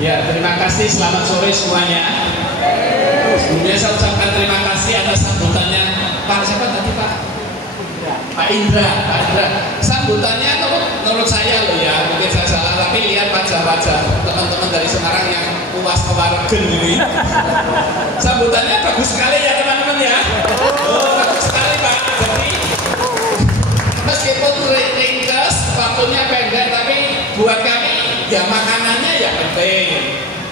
Ya, terima kasih. Selamat sore semuanya. Sebelumnya saya ucapkan terima kasih atas sambutannya Pak siapa tadi Pak? Pak Indra. Sambutannya menurut saya loh ya, mungkin saya salah, tapi lihat wajah-wajah teman-teman dari Semarang yang puas kewaregen ini. Sambutannya bagus sekali ya teman-teman ya. Oh, bagus sekali Pak. Jadi meskipun ringkas, waktunya pendek, tapi buat kami ya makanannya ya penting,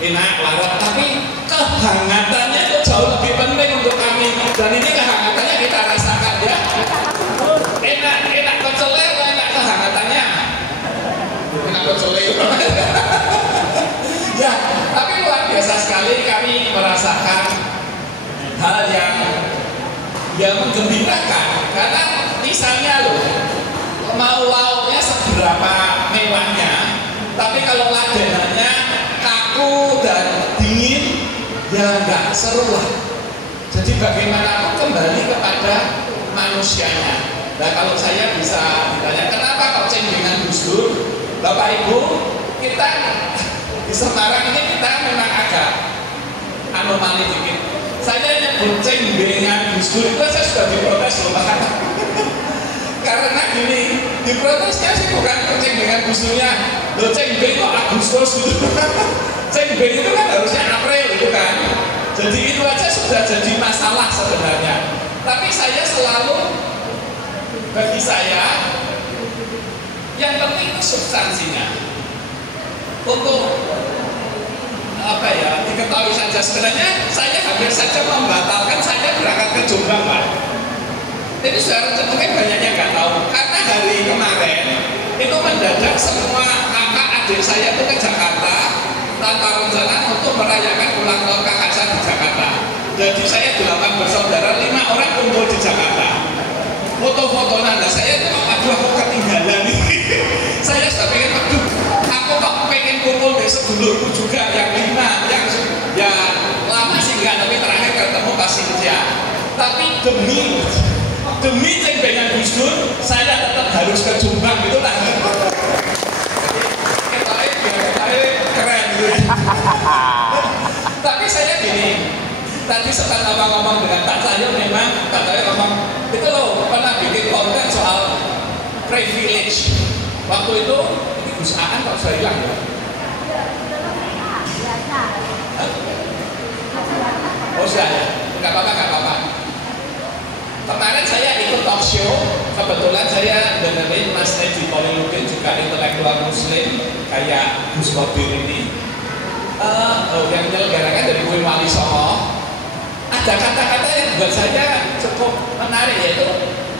enak, larat, tapi kehangatannya itu jauh lebih penting untuk kami. Dan ini kehangatannya kita rasakan ya. Enak kecelek, enak kehangatannya. Enak kecelek. Ya, tapi luar biasa sekali kami merasakan hal yang menggembirakan. Karena misalnya loh, mau lauknya seberapa mewahnya, tapi kalau ladenannya kaku dan dingin, ya nggak seru lah. Jadi bagaimanapun kembali kepada manusianya. Nah kalau saya bisa ditanya, kenapa kok cenggengan Gus Dur? Bapak Ibu, kita di Semarang ini kita memang agak anomali dikit. Saya nyebut cenggengan Gus Dur itu saya sudah diprotes loh Pak. Karena gini, diprotesnya sih bukan cenggengan Gus Durnya. Loh cenggeng kok Agustus gitu. Cenggeng itu kan harusnya April gitu kan. Jadi itu aja sudah jadi masalah sebenarnya. Tapi saya selalu, bagi saya yang penting itu substansinya. Untuk apa ya, diketahui saja sebenarnya saya hampir saja membatalkan saya berangkat ke Jombang Pak. Jadi saudara mungkin banyak yang nggak tahu, karena hari kemarin itu mendadak semua kakak adik saya itu ke Jakarta tanpa rencana untuk merayakan ulang tahun kakak saya di Jakarta. Jadi saya 8 bersaudara, 5 orang kumpul di Jakarta. Foto-foto nanda saya itu, aduh aku ketinggalan nih. Saya sudah pengen, aduh aku kok pengen kumpul dengan sedulurku juga yang 5, yang ya lama sih enggak, tapi terakhir ketemu pas India. Tapi demi cenggengan Gus Dur, saya tetap harus ke Jombang itulah. Ketanya keren gitu ya. Tapi saya gini, tadi setelah ngomong dengan Pak Cahyo, memang Pak Cahyo ngomong itu loh pernah bikin konten soal privilege. Waktu itu ini Gus Aan kalau sudah hilang ya. Oh sudah ya, nggak apa-apa. Kemarin saya ikut talk show, kebetulan saya dengerin Mas Edi Poliludin juga intelektual muslim kayak Gus Kodir ini yang menyelenggarakan dari Uin Wali Songo. Ada kata-kata yang buat saya cukup menarik, yaitu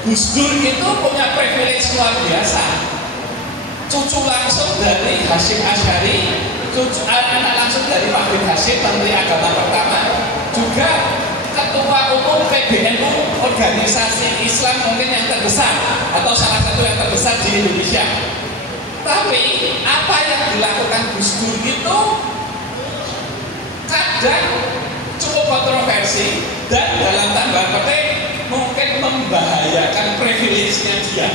Gus Dur itu punya privilege luar biasa. Cucu langsung dari Hasyim Asy'ari, anak langsung dari Pak bin Hasyim, Menteri Agama pertama, juga Ketua Umum PBNU, organisasi Islam mungkin yang terbesar atau salah satu yang terbesar di Indonesia. Tapi apa yang dilakukan Gus Dur itu kadang cukup kontroversi dan dalam tanda petik mungkin membahayakan privilege-nya dia.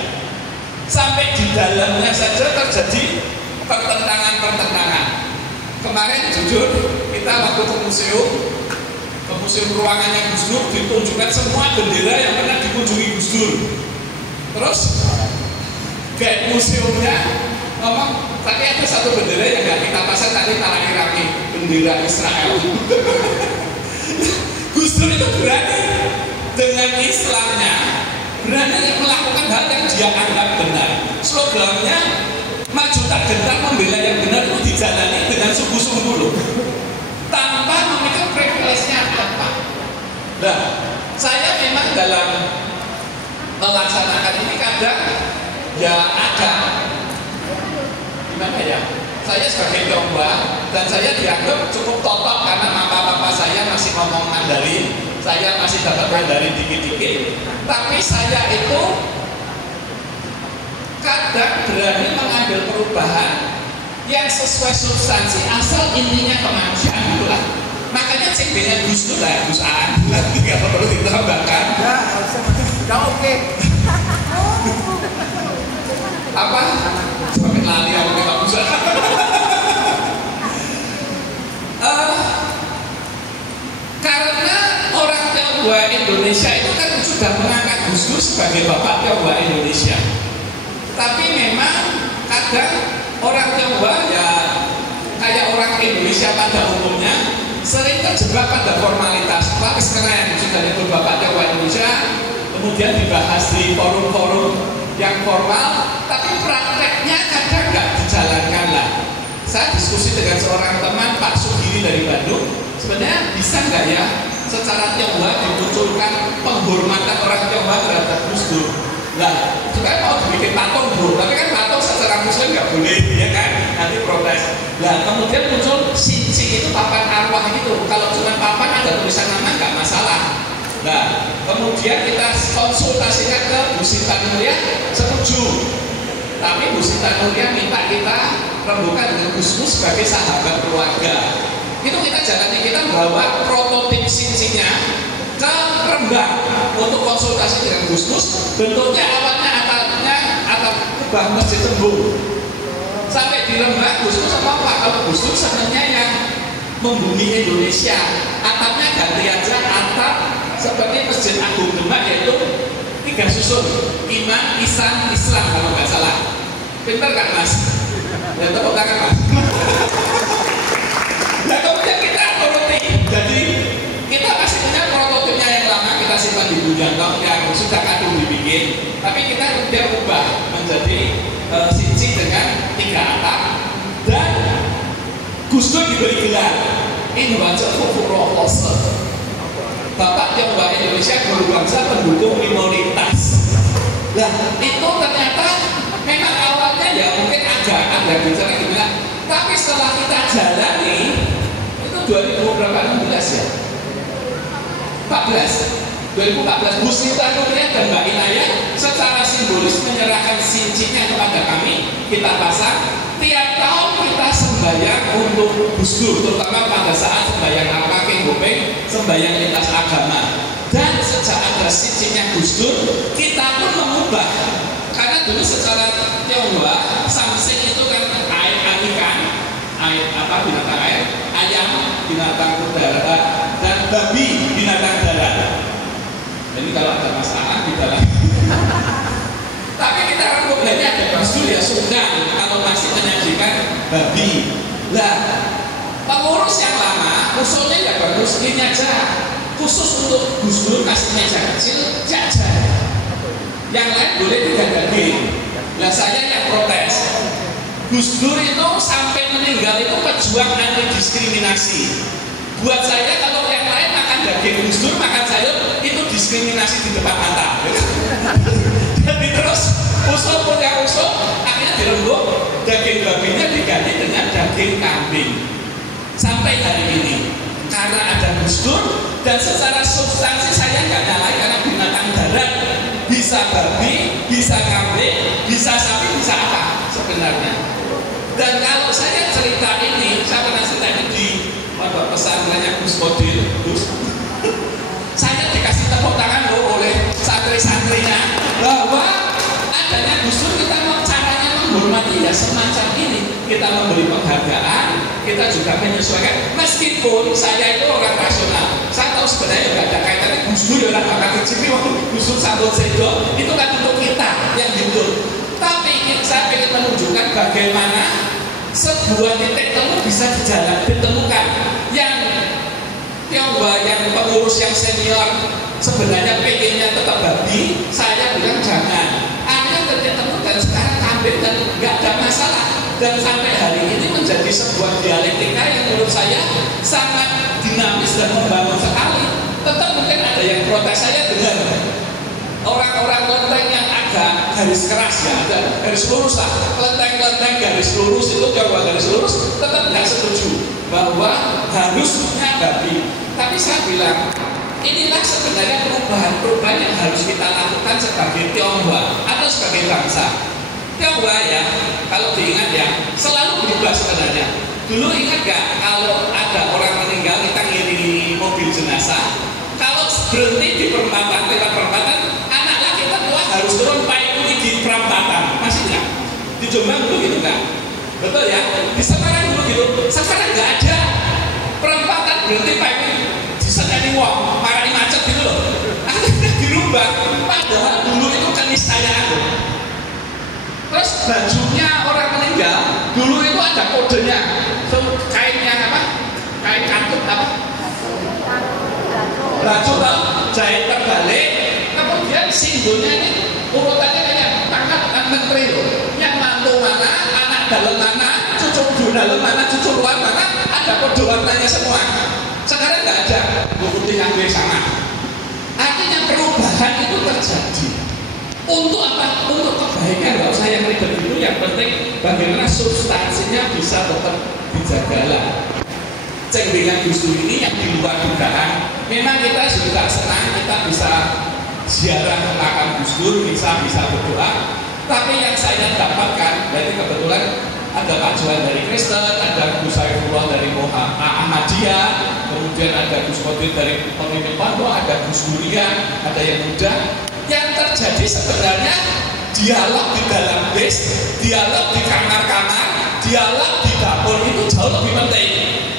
Sampai di dalamnya saja terjadi pertentangan. Kemarin jujur kita waktu ke museum ruangannya Gus Dur, ditunjukkan semua bendera yang pernah dikunjungi Gus Dur. Terus kayak museumnya ngomong, tapi ada satu bendera yang nggak kita pasang tadi rame, bendera Israel. Gus Dur itu berani dengan Islamnya, berani melakukan hal yang dia anggap benar. Slogannya maju tak gentar, membela yang benar itu dijalani dengan sungguh-sungguh loh, tanpa memikir privilege-nya apa. Nah, saya memang dalam melaksanakan ini kadang ya agak gimana ya, saya sebagai Tionghoa dan saya dianggap cukup totok karena papa saya masih ngomong Mandarin, saya masih dapat Mandarin dikit-dikit, tapi saya itu kadang berani mengambil perubahan yang sesuai substansi asal intinya kemanusiaan itulah. Makanya cenggengan Gus Dur lah, Gus Aan, nggak perlu ditambahkan. Udah oke. Apa? Sampai lali aku nggak bisa. Indonesia itu kan sudah mengangkat Gus Dur sebagai bapak Tionghoa Indonesia. Tapi memang kadang orang Tionghoa ya kayak orang Indonesia pada umumnya sering terjebak pada formalitas. Lapis keren sudah disebut bapak Tionghoa Indonesia, kemudian dibahas di forum-forum yang formal, tapi prakteknya kadang nggak dijalankan lah. Saya diskusi dengan seorang teman, Pak Sugiri dari Bandung, sebenarnya bisa nggak ya secara Tionghoa dimunculkan penghormatan orang Tionghoa terhadap Gus Dur? Lah, itu kan mau dibikin patung bro, tapi kan patung secara Muslim nggak boleh, ya kan? Nanti protes. Nah, kemudian muncul cincin itu papan arwah gitu. Kalau cuma papan ada tulisan nama nggak masalah. Nah, kemudian kita konsultasikan ke Bu Sinta Nuria, setuju. Tapi Bu Sinta Nuria minta kita rembukan dengan Gus Dur sebagai sahabat keluarga. Itu kita jalani, kita bawa prototip cincinnya ke Rembang untuk konsultasi dengan Gus Dur. Bentuknya awalnya atap kubah Masjid Tembung. Sampai di Rembang Gus Dur sama Pak, kalau Gus Dur senangnya yang membumi Indonesia, atapnya ganti aja atap seperti Masjid Agung Demak, yaitu 3 susun, iman, isan, Islam kalau nggak salah. Pinter kan Mas? Ya tepuk tangan Mas. Nah kemudian kita turuti, jadi kita masih punya prototipnya yang lama, kita simpan di Bujanto yang sudah kadung dibikin, tapi kita kemudian ubah menjadi cincin dengan 3 atap, dan Gus Dur diberi gelar ini wajah Fufurohose, Bapak Tionghoa Indonesia guru bangsa pendukung minoritas. Nah itu ternyata memang awalnya ya mungkin agak bicara gimana, tapi setelah kita jalani itu 2016 ya 2014 Bu Sinta Nuria dan Mbak Inaya secara simbolis menyerahkan cincinnya kepada kami, kita pasang. Tiap tahun kita sembahyang untuk Gus Dur, terutama pada saat sembahyang apa Kengopeng, sembahyang lintas agama. Dan sejak ada cincinnya Gus Dur, kita pun mengubah. Karena dulu secara Tionghoa, samseng itu kan air ikan, air apa binatang air, ayam binatang udara, dan babi binatang darat. Jadi kalau ada masalah kita lah. Tapi kita problemnya ada Gus Dur ya sudah, kalau masih menyajikan babi. Lah, pengurus yang lama usulnya ya bagus, ini aja khusus untuk Gus Dur kasih meja kecil jajan. Yang lain boleh tidak daging. Lah saya yang protes. Gus Dur itu sampai meninggal itu pejuang anti diskriminasi. Buat saya kalau yang lain makan daging Gus Dur, makan sayur itu diskriminasi di depan mata. Jadi terus usul punya usul, akhirnya dirembuk daging babinya diganti dengan daging kambing. Sampai hari ini karena ada Gus Dur dan secara substansi saya nggak nyalain karena binatang darat bisa babi, bisa kambing, bisa sapi, bisa apa sebenarnya. Dan kalau saya cerita ini, saya pernah cerita ini di pesantrennya Gus Kodil, Gus. Saya dikasih tepuk tangan loh oleh santri-santrinya bahwa adanya Gus Dur kita mau caranya menghormati ya semacam ini. Kita memberi penghargaan, kita juga menyesuaikan. Meskipun saya itu orang rasional, saya tahu sebenarnya nggak ada kaitannya Gus Dur orang bakal kecil waktu Gus Dur sambut sedo itu kan untuk kita yang hidup. Tapi saya ingin menunjukkan bagaimana sebuah titik temu bisa ditemukan. Yang Tionghoa yang pengurus yang senior sebenarnya pengennya tetap babi, saya bilang jangan. Akhirnya titik temu dan sekarang kambing dan nggak ada masalah. Dan sampai hari ini menjadi sebuah dialektika yang menurut saya sangat dinamis dan membangun sekali. Tetap mungkin ada yang protes, saya dengar orang-orang kelenteng yang agak garis keras ya, ada garis lurus lah, kelenteng garis lurus itu Tionghoa garis lurus tetap nggak setuju bahwa harusnya babi. Tapi saya bilang inilah sebenarnya perubahan yang harus kita lakukan sebagai Tionghoa atau sebagai bangsa. Tionghoa ya, kalau diingat ya, selalu berubah sebenarnya. Dulu ingat gak kalau ada orang meninggal kita ngiri mobil jenazah, kalau berhenti di perempatan, anak laki tertua harus turun payung di perempatan. Masih enggak? Di Jombang dulu gitu kan? Betul ya? Di Semarang dulu gitu. Sekarang nggak ada perempatan berhenti payung di seneni wong, marani macet gitu loh. bajunya orang meninggal dulu itu ada kodenya. Kain yang apa? Kain katun apa? Baju jahit terbalik, kemudian simbolnya ini urutannya kayak tangan menteri loh. Yang mantu mana, anak dalam mana, cucu dalam mana, cucu luar mana, ada kode warnanya semua. Sekarang nggak ada, putih yang sama. Artinya perubahan itu terjadi. Untuk apa? Untuk kebaikan. Nggak usah yang ribet itu. Yang penting bagaimana substansinya bisa tetap dijaga. Cengbengan Gus Dur ini yang di luar dugaan. Memang kita juga senang kita bisa ziarah ke makam Gus Dur, bisa berdoa. Tapi yang saya dapatkan, berarti kebetulan ada Pak Johan dari Kristen, ada Gus Saifullah dari Ahmadiyah, kemudian ada Gus Qadir dari pemimpin Pondok, ada Gus Durian, ada yang muda. Yang terjadi sebenarnya dialog di dalam bis, dialog di kamar-kamar, dialog di dapur itu jauh lebih penting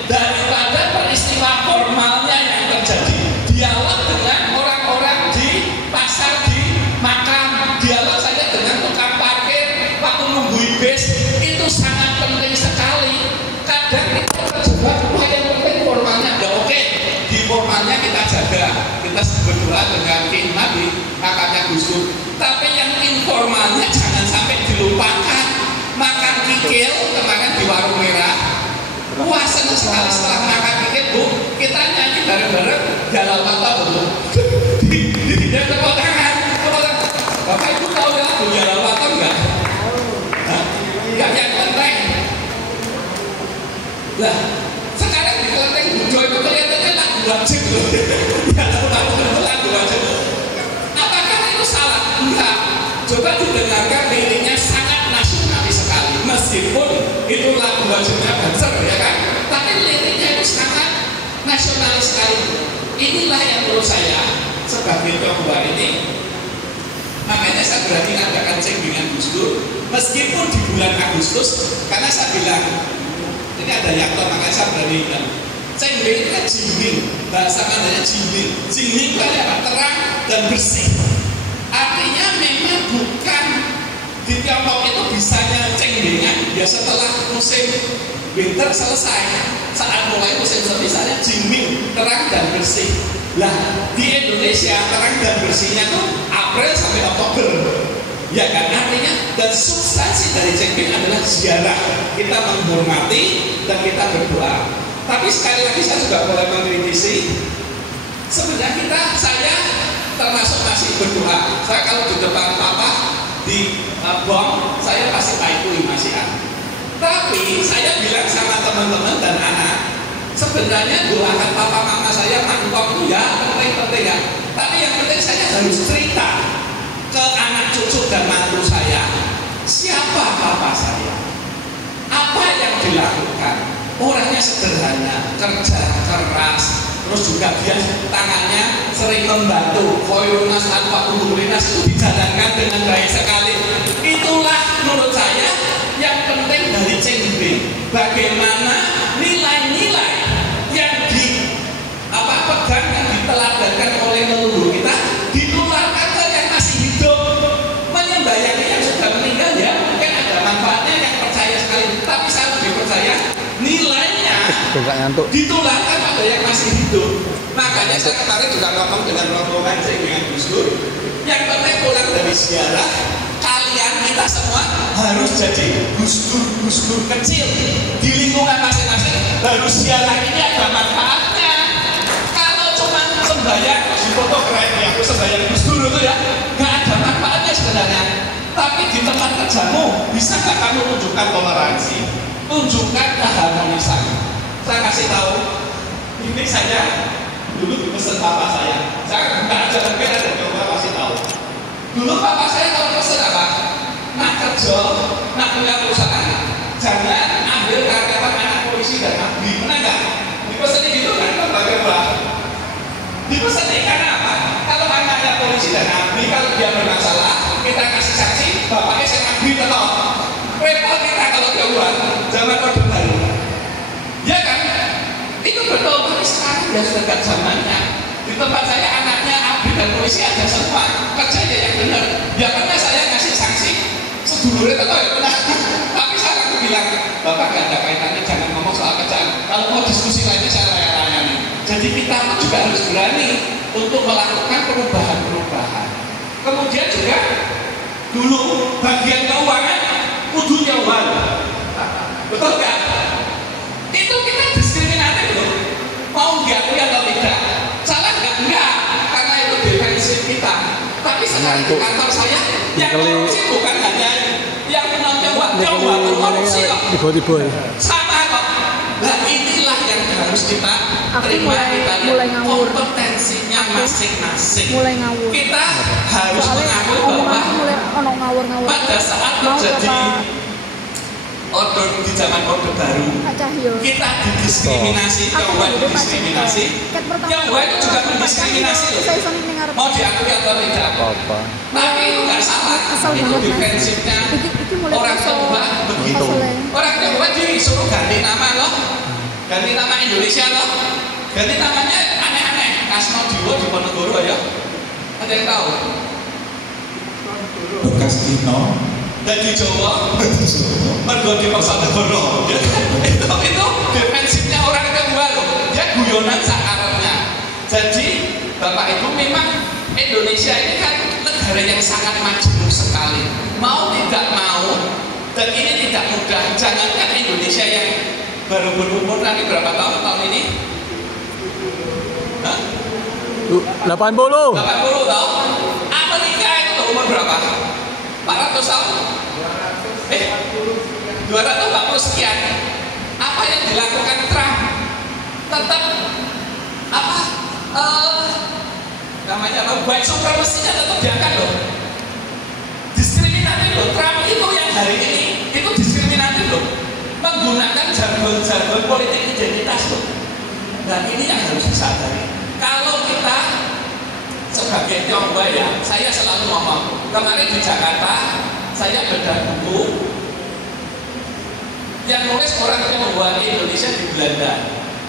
daripada peristiwa formalnya yang terjadi. Dialog dengan orang-orang di pasar, di makam, dialog saja dengan tukang parkir waktu nungguin bis itu sangat penting sekali. Kadang kita terjebak, wah yang penting formalnya ya oke, di formalnya kita jaga, kita berdoa dengan khidmat di makamnya Gus Dur. Tapi yang informalnya jangan sampai dilupakan. Makan kikil kemarin di warung merah, wah senang sekali setelah makan kikil Bu, kita nyanyi bareng-bareng Jalal Waton Bu. Di tepuk tangan. Bapak Ibu tahu lagu Jalal Waton nggak? Yang penting. Lah, sekarang di kelenteng Bujo itu kelihatannya lagu wajib loh. Lagu wajib. Apakah itu salah? Enggak. Coba didengarkan liriknya sangat nasionalis sekali. Meskipun itu lagu wajibnya Banser ya kan, tapi liriknya itu sangat nasionalis sekali. Inilah yang menurut saya sebagai ketua ini, makanya saya berani mengadakan cengbengan Gus Dur meskipun di bulan Agustus, karena saya bilang ini ada yakto, makanya saya berani bilang cengbeng itu kan jingling, bahasa Mandainya jingling. Jingling itu apa? Terang dan bersih. Artinya memang bukan di Tiongkok itu bisanya cengbengan ya setelah musim winter selesai, saat mulai musim semi misalnya jingling, terang dan bersih. Lah di Indonesia terang dan bersihnya tuh April sampai Oktober, ya kan? Artinya dan substansi dari cengbengan adalah ziarah, kita menghormati dan kita berdoa. Tapi sekali lagi saya juga boleh mengkritisi, sebenarnya saya termasuk masih berdoa. Saya kalau di depan papa di bom, saya pasti taikui masih ada. Tapi saya bilang sama teman-teman dan anak, sebenarnya doakan papa mama saya mantap itu ya penting-penting ya. Tapi yang penting saya harus cerita ke anak cucu dan mantu saya, siapa papa saya, apa yang dilakukan. Orangnya sederhana, kerja keras, terus juga dia tangannya sering membantu. Koyunas tanpa umulinas itu dijalankan dengan baik sekali. Itulah menurut saya yang penting dari cengbengan. Bagaimana nilai-nilai yang pegang, yang diteladankan oleh leluhur kita ditularkan ke yang masih hidup. Menyembayangi yang sudah meninggal ya mungkin ada manfaatnya yang percaya sekali. Tapi saya lebih percaya nilainya ditularkan pada yang masih hidup. Makanya saya kemarin juga ngomong dengan rombongan cengbengan Gus Dur. Yang penting pulang dari ziarah, kalian kita semua harus jadi Gus Dur kecil di lingkungan masing-masing. Harus ziarah ini ada manfaatnya. Kalau cuma sembahyang di foto keren ya, aku sembahyang Gus Dur itu ya, nggak ada manfaatnya sebenarnya. Tapi di tempat kerjamu bisa nggak kamu tunjukkan toleransi, tunjukkan keharmonisan. Saya kasih tahu, ini saja dulu dipesan papa saya nggak aja mungkin ada coba kasih tahu. Dulu papa saya kalau pesan apa? Nak kerja, nak punya perusahaan, jangan ambil karyawan anak polisi dan abdi, mana enggak? Dipesan gitu kan, bagaimana? Dipesan karena apa? Kalau anaknya polisi dan abdi, kalau dia bermasalah, kita kasih saksi, bapaknya saya abdi tetap. Repot kita kalau dia uang, zaman orde baru. Ya kan? Itu betul, tapi sekarang sudah dekat zamannya. Di tempat saya anaknya abdi dan polisi ada semua, kerjanya yang benar. Ya karena saya ngasih sanksi 2 dulure teko ya pernah. Tapi saya aku bilang, Bapak nggak ada kaitannya, jangan ngomong soal kerjaan. Kalau mau diskusi lainnya saya layani. Jadi kita pun juga harus berani untuk melakukan perubahan-perubahan. Kemudian juga dulu bagian keuangan kudu nyawan. Betul kan? Itu kita diskriminatif loh. Mau diakui atau tidak? Salah nggak? Enggak. Karena itu defensif kita. Tapi sekarang di kantor saya yang korupsi bukan hanya yang menonjol korupsi kok. Sama kok. Nah inilah yang harus kita terima, kita lihat kompetensinya masing-masing. Kita harus mengakui bahwa pada saat terjadi order di zaman orde baru, kita didiskriminasi, Tionghoa didiskriminasi, Tionghoa itu juga mendiskriminasi loh. Mau diakui atau tidak? Tapi itu nggak salah, itu defensifnya orang Tionghoa begitu. Orang Tionghoa disuruh ganti nama loh, ganti nama Indonesia loh, ganti namanya aneh-aneh. Kasno Diwo di Ponegoro ya, ada yang tahu? Bekas Dino. Dan di Jawa, mergo dipaksa negara. Itu defensifnya orang Tionghoa loh. Dia guyonan sakarnya. Jadi Bapak Ibu memang Indonesia ini kan negara yang sangat majemuk sekali. Mau tidak mau, dan ini tidak mudah. Jangankan Indonesia yang baru berumur nanti berapa tahun ini? 80 tahun. Amerika itu umur berapa? 400 tahun? 240 sekian. Apa yang dilakukan Trump? Tetap apa? Namanya white supremacy-nya tetap diangkat loh. Diskriminatif loh. Trump itu yang hari ini itu diskriminatif loh. Menggunakan jargon-jargon politik identitas loh. Dan ini yang harus disadari. Kalau kita sebagai Tionghoa ya, saya selalu ngomong. Kemarin di Jakarta, saya bedah buku yang nulis orang Tionghoa Indonesia di Belanda.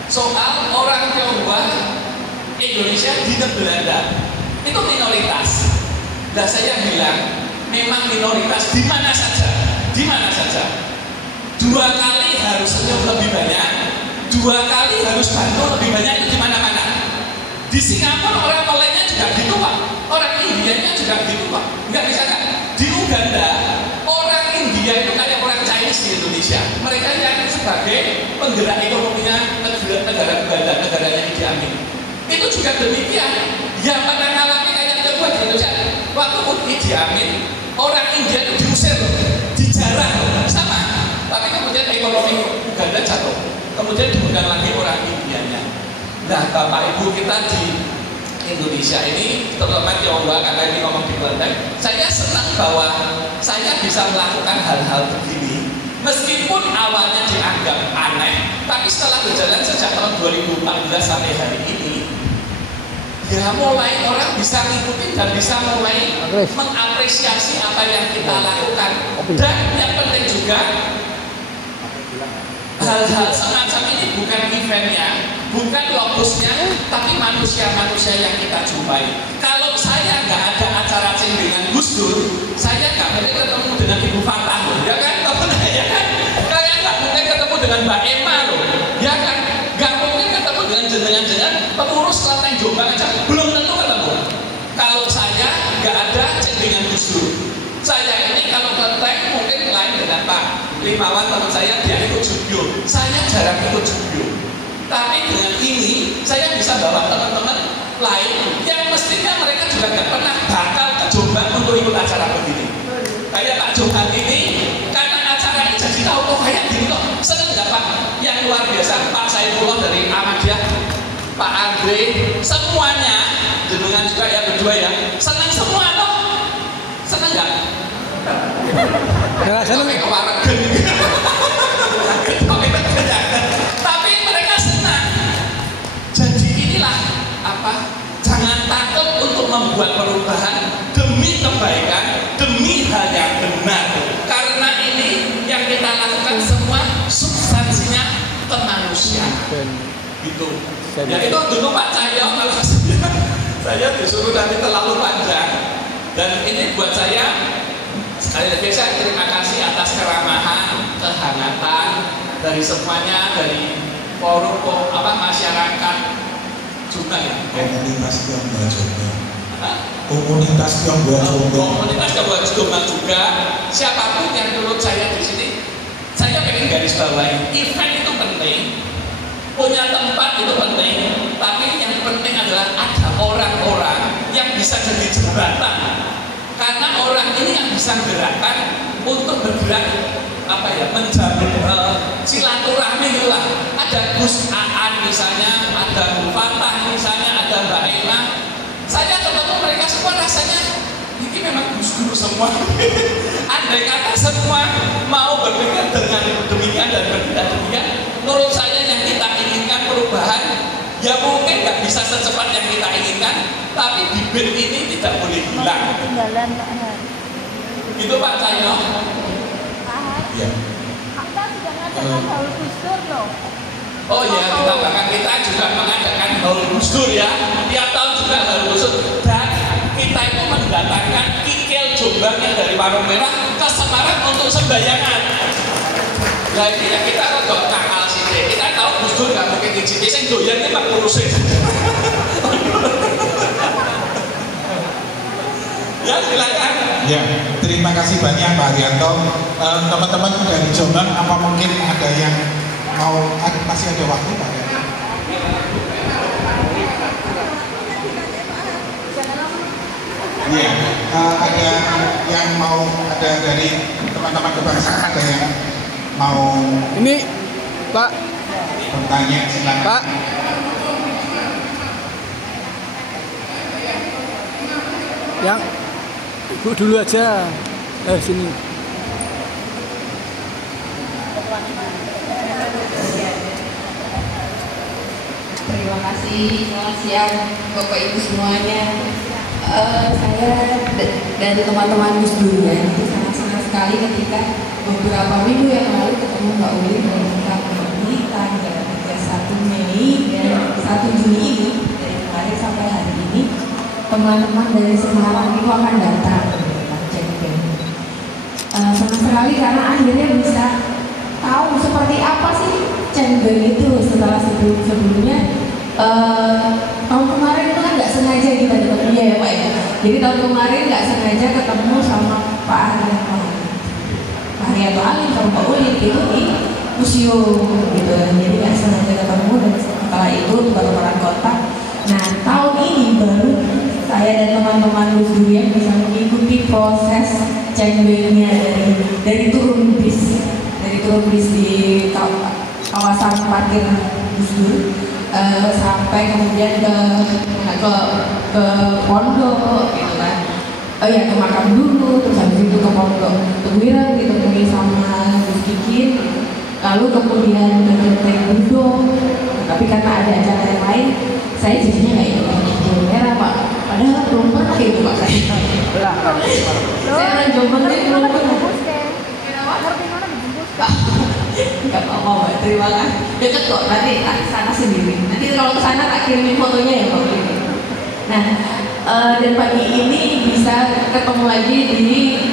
Soal orang Tionghoa Indonesia di Belanda itu minoritas. Nah saya bilang memang minoritas di mana saja, di mana saja. 2 kali harus senyum lebih banyak, 2 kali harus bantu lebih banyak itu di mana-mana. Di Singapura orang Malaynya juga gitu Pak, orang Indianya juga gitu Pak. Nggak bisa kan? Di Uganda orang India itu kayak orang Chinese di Indonesia. Mereka yang sebagai penggerak ekonominya negara Uganda, negaranya Idi Amin. Itu juga demikian. Yang pada ngalami kayak Tionghoa di Indonesia. Waktu Idi Amin, orang India itu diusir, dijarah sama. Tapi kemudian ekonomi Uganda jatuh. Kemudian dipegang lagi orang Indianya. Nah, Bapak Ibu kita di Indonesia ini, terutama Tionghoa, karena ini ngomong di Kelenteng, saya senang bahwa saya bisa melakukan hal-hal begini. Meskipun awalnya dianggap aneh, tapi setelah berjalan sejak tahun 2014 sampai hari ini, ya mulai orang bisa ngikutin dan bisa mulai mengapresiasi apa yang kita lakukan. Dan yang penting juga, hal-hal semacam ini bukan eventnya, bukan logosnya, tapi manusia-manusia yang kita jumpai. Kalau saya nggak ada acara dengan Gus Dur, saya nggak mungkin ketemu dengan Ibu Fatah loh, ya kan? Ya kan? Kalian nggak mungkin ketemu dengan Mbak Emma loh, ya kan? Nggak mungkin ketemu dengan pengurus Kelenteng Jombang aja, belum tentu ketemu. Kalau saya nggak ada dengan Gus Dur, saya ini kalau Kelenteng mungkin lain dengan Pak Limawan teman saya, dia ikut jubyo, saya jarang ikut jubyo. Tapi dengan ini saya bisa bawa teman-teman lain yang mestinya mereka juga nggak pernah bakal ke Jombang untuk ikut acara begini. Kayak Pak Jombang ini, karena acara ini jadi tahu kok kayak gini kok, seneng nggak Pak? Yang luar biasa Pak Saifullah dari Ahmadiyah, Pak Andre, semuanya, jenengan juga ya berdua ya, seneng semua toh? Seneng nggak? Ya, seneng. Tapi mereka senang. Jadi inilah apa? Jangan takut untuk membuat perubahan demi kebaikan, demi hal yang benar. Karena ini yang kita lakukan semua substansinya kemanusiaan. Gitu. Ya itu dulu Pak Cahyo, kalau saya disuruh nanti terlalu panjang. Dan ini buat saya Saya biasa terima kasih atas keramahan, kehangatan dari semuanya, dari forum masyarakat juga ya. Komunitas Tionghoa Jombang. Komunitas Tionghoa Jombang. Komunitas Tionghoa Jombang juga. Siapapun yang menurut saya di sini, saya pengen garis bawahi, event itu penting, punya tempat itu penting, tapi yang penting adalah ada orang-orang yang bisa jadi jembatan. Karena orang ini yang bisa menggerakkan untuk bergerak menjamin silaturahmi gitu lah. Ada Gus Aan misalnya, ada Bu Fatah misalnya, ada Mbak Ema. Saya ketemu mereka semua rasanya ini memang gus-gus semua. Andai kata semua mau berpikir dengan demikian dan bertindak demikian, menurut saya yang kita inginkan perubahan ya mungkin nggak bisa secepat yang kita inginkan, tapi bibit ini tidak boleh hilang. Ketinggalan Pak Har. Gitu Pak Cahyo. Pak Har. Ya. Kita sudah ngadakan haul Gusdur loh. Oh ya, kita juga mengadakan haul Gusdur ya. Tiap tahun juga haul Gusdur. Dan kita itu mendatangkan kikil Jombang yang dari Warung Merah ke Semarang untuk sembayangan. Nah ini ya kita rada nakal sih. Kita tahu Gusdur nggak mungkin dicintai. Sing doyan ini Pak Kurusin. Ya silakan. Ya, terima kasih banyak Pak Haryanto. Teman-teman dari Jombang, apa mungkin ada yang mau masih ada waktu Pak Haryanto? Iya, ada yang mau, ada dari teman-teman kebangsaan, ada yang mau Ini Pak, bertanya, silakan. Pak. Yang Ibu dulu aja. Sini. Terima kasih, selamat siang Bapak Ibu semuanya. Saya dari teman-teman Gus Dur ya, sangat senang sekali ketika beberapa minggu yang lalu ketemu Mbak Uli dan Mbak Uli tanggal 31 Mei dan 1 Juni ini, dari kemarin sampai hari ini teman-teman dari Semarang itu akan datang senang sekali karena akhirnya bisa tahu seperti apa sih Cengbeng itu setelah sebelumnya tahun kemarin itu kan nggak sengaja kita ketemu ya Pak ya. Jadi tahun kemarin nggak sengaja ketemu sama Pak Haryanto Alim sama Pak Uli itu di museum gitu. Jadi nggak sengaja ketemu dan setelah itu baru kontak. Nah tahun ini baru saya dan teman-teman Gus Dur yang bisa mengikuti proses Cengbengnya dari turun bis di kawasan parkir Gus Dur sampai kemudian ke pondok gitu kan. Ke makam dulu, terus habis itu ke pondok Teguiran ditemui sama Gus Kikin, lalu kemudian ke Kelenteng Budong. Tapi karena ada acara yang lain, saya jadinya nggak ikut Jalur Merah Pak. Padahal belum pernah itu Pak saya. Saya orang Jombang tapi belum pernah. Enggak apa-apa Mbak, terima kasih. Deket kok, nanti tak sana sendiri. Nanti kalau ke sana tak kirimin fotonya ya Mbak. Nah, dan pagi ini bisa ketemu lagi di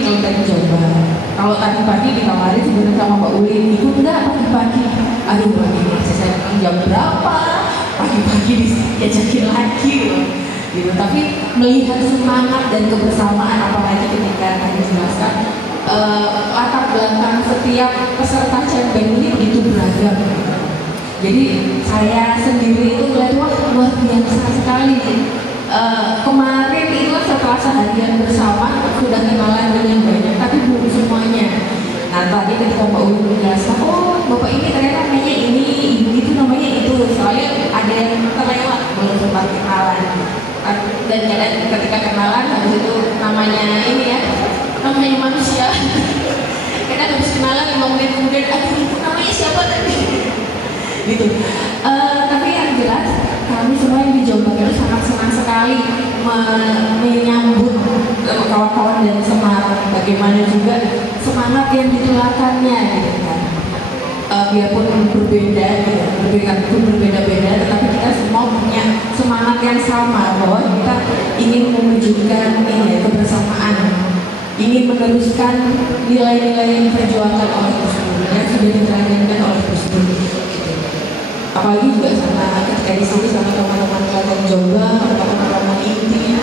Kelenteng Jombang. Kalau tadi pagi ditawarin sebenarnya sama Mbak Uli, ikut enggak pagi-pagi? Aduh pagi masih saya jam berapa? Pagi-pagi diajakin lagi gitu. Tapi melihat semangat dan kebersamaan, apalagi ketika tadi jelaskan latar belakang setiap peserta Cengbeng ini begitu beragam. Jadi saya sendiri itu melihat wah luar biasa sekali. Kemarin itu setelah seharian bersama sudah kenalan dengan banyak, tapi belum semuanya. Nah tadi ketika Mbak Uli menjelaskan, oh Bapak ini ternyata namanya ini, Ibu itu namanya itu. Soalnya ada yang terlewat belum sempat kenalan. Dan kadang ketika kenalan habis itu namanya ini ya, namanya manusia. Kita habis kenalan 5 menit kemudian, aduh itu namanya siapa tadi? Gitu. Tapi yang jelas kami semua yang di Jombang itu sangat senang sekali menyambut kawan-kawan dari Semarang. Bagaimana juga semangat yang ditularkannya, gitu kan. Biarpun berbeda, berbeda-beda, tetapi kita semua punya semangat yang sama bahwa kita ingin mewujudkan kebersamaan ingin meneruskan nilai-nilai yang diperjuangkan oleh Gus Dur, yang sudah diterangkan oleh Gus Dur. Apalagi juga sama ketika di sini sama teman-teman Klaten Jombang, teman-teman inti,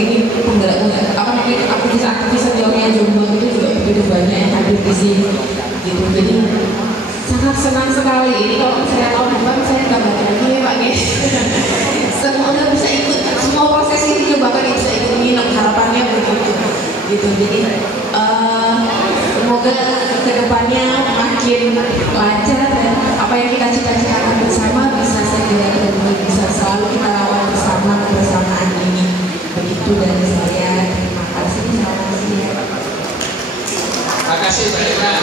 ini penggerak aktivis seniornya Jombang itu juga begitu banyak yang hadir di sini. Gitu. Jadi sangat senang sekali. Ini kalau saya tahu depan saya tambah lagi ya Pak nih. Semoga bisa ikut semua proses ini, bahkan bisa ikut minum, harapannya begitu. Gitu. Jadi semoga kedepannya makin lancar dan apa yang kita cita-citakan bersama bisa segera terwujud, bisa selalu kita lawan bersama kebersamaan ini. Begitu dari saya. Terima kasih. Selamat siang. Terima kasih Mbak Ira.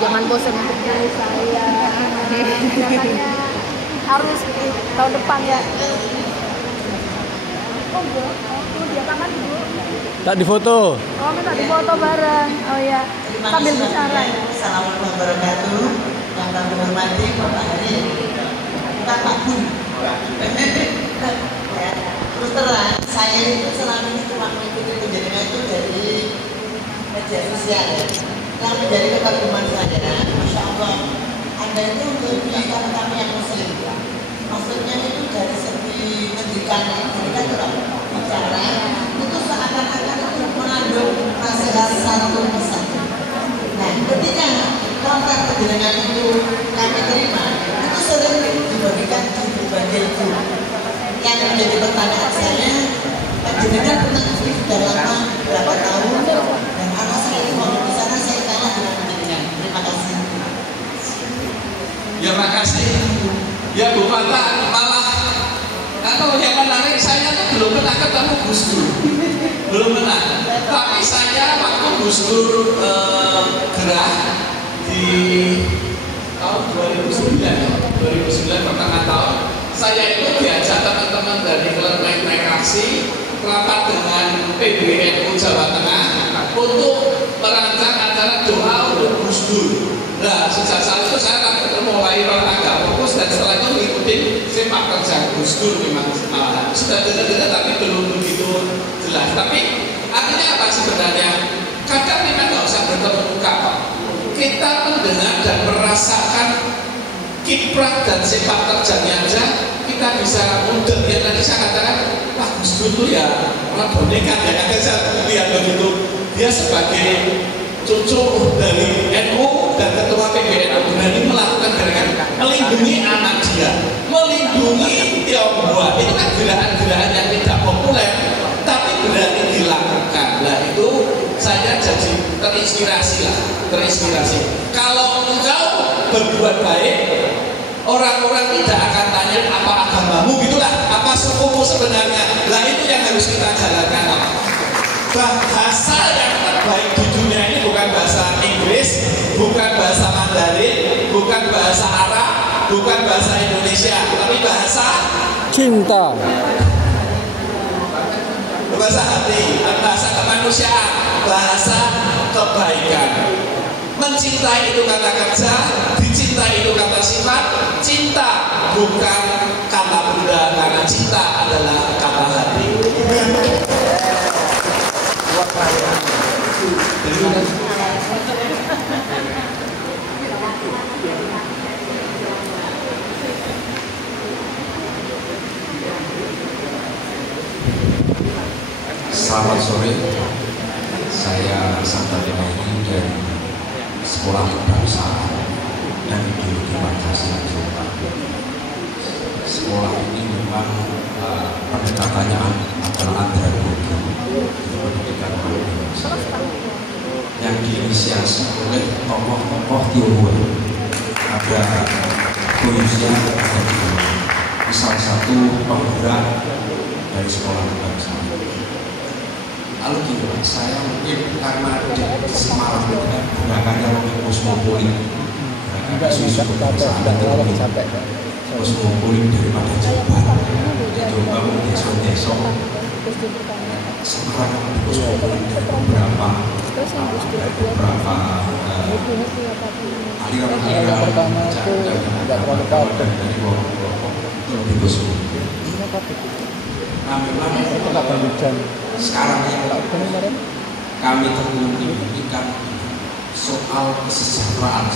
Jangan bosan untuk diri saya. Makanya harus tahun depan ya. Oh enggak, dia tangan dulu. Tak difoto. Oh minta difoto bareng. Oh ya, sambil bicara ya. Assalamualaikum warahmatullahi wabarakatuh. Yang kami hormati Bapak Hari, bukan Pak Bun. Ya, terus terang, saya itu selama ini cuma mengikuti penjaringan itu dari media sosial ya. Yang menjadi kekaguman saya, Masya Allah, Anda itu lebih kami yang muslim. Maksudnya itu dari segi pendidikan itu bicara, itu seakan-akan itu mengandung nasihat satu persatu. Nah, ketika kontak penjaringan itu kami terima, itu sering dibagikan di berbagai grup. Yang menjadi pertanyaan saya, penjaringan pernah sudah lama berapa tahun, dan anak saya itu mau di sana saya kalah dengan penjaringan. Terima kasih. Ya makasih. Ya Bu Fata, malah atau yang menarik saya tuh belum pernah ketemu Gus Dur. Belum pernah. Tapi saya waktu Gus Dur gerah di tahun 2009 pertengahan tahun, saya itu diajak teman-teman dari Kelenteng Aksi rapat dengan PBNU Jawa Tengah untuk merancang acara doa untuk Gus Dur. Nah, sejak saat itu saya mulai agak fokus dan setelah itu mengikuti sepak terjang Gus Dur memang malah sudah dengar-dengar tapi belum begitu jelas. Tapi artinya apa sebenarnya? Kadang memang nggak usah bertemu muka Pak. Kita mendengar dan merasakan kiprah dan sepak terjangnya aja kita bisa mudah ya. Tadi saya katakan Pak Gus Dur itu ya orang boneka ya, kadang saya lihat begitu dia sebagai cucu dari NU dan ketua PBNU berani melakukan gerakan melindungi anak dia, melindungi Tionghoa. Itu kan gerakan-gerakan yang tidak populer tapi berani dilakukan. Nah itu saya jadi terinspirasi lah, terinspirasi. Kalau engkau berbuat baik, orang-orang tidak akan tanya apa agamamu gitulah, apa sukumu sebenarnya. Nah itu yang harus kita jalankan. Bahasa yang terbaik di dunia ini bukan bahasa Inggris, bukan bahasa Mandarin, bukan bahasa Arab, bukan bahasa Indonesia, tapi bahasa Cinta. Bahasa hati, bahasa kemanusiaan, bahasa kebaikan. Mencintai itu kata kerja, dicintai itu kata sifat. Cinta bukan kata benda, karena cinta adalah kata hati. Selamat sore, saya Santati Maini dari Sekolah Kebangsaan dan Ideologi Pancasila Jakarta. Sekolah ini memang pendekatannya adalah andragogi pendidikan Indonesia yang diinisiasi oleh tokoh-tokoh Tionghoa. Ada Boyusya dari salah satu penggerak dari Sekolah Kebangsaan. Lalu gini Pak, saya mungkin karena di Semarang itu kan gerakannya lebih kosmopolit, isu-isu kebangsaan dan lebih kosmopolit daripada Jawa. Di Jawa mungkin desa-desa Semarang lebih kosmopolit dari beberapa aliran-aliran dan dari kelompok-kelompok itu lebih kosmopolit. Nah memang hujan. sekarang yang kami tekuni ini kan soal kesejahteraan,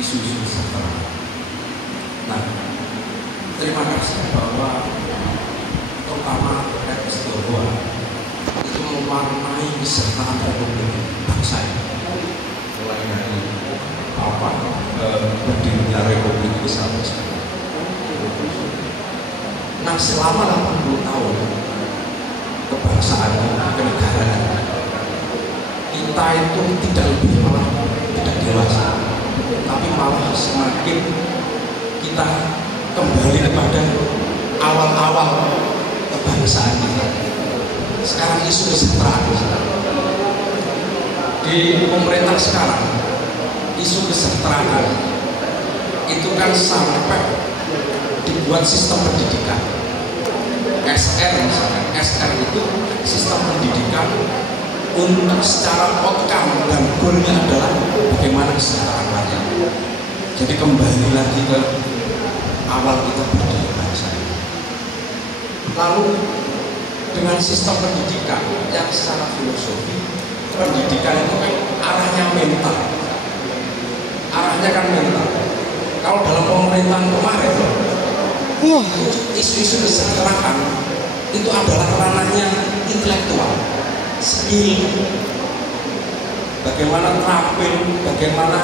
isu-isu kesejahteraan. Nah, terima kasih bahwa terutama terkait peristiwa itu mewarnai kesejahteraan Republik bangsa ini. Mulai dari berdirinya Republik ini sampai sekarang. Nah, selama 80 tahun kebangsaan kenegaraan kita itu tidak lebih malah tidak dewasa, tapi malah semakin kita kembali kepada awal-awal kebangsaan kita. Sekarang isu kesejahteraan di pemerintah sekarang, isu kesejahteraan itu kan sampai dibuat sistem pendidikan SR misalkan. SR itu sistem pendidikan untuk secara outcome dan goalnya adalah bagaimana kesejahteraan rakyat. Jadi kembali lagi ke awal kita berdiri bangsa ini. Lalu dengan sistem pendidikan yang secara filosofi, pendidikan itu kan arahnya mental, arahnya kan mental. Kalau dalam pemerintahan kemarin isu-isu kesejahteraan itu adalah ranahnya intelektual, skill, bagaimana terampil, bagaimana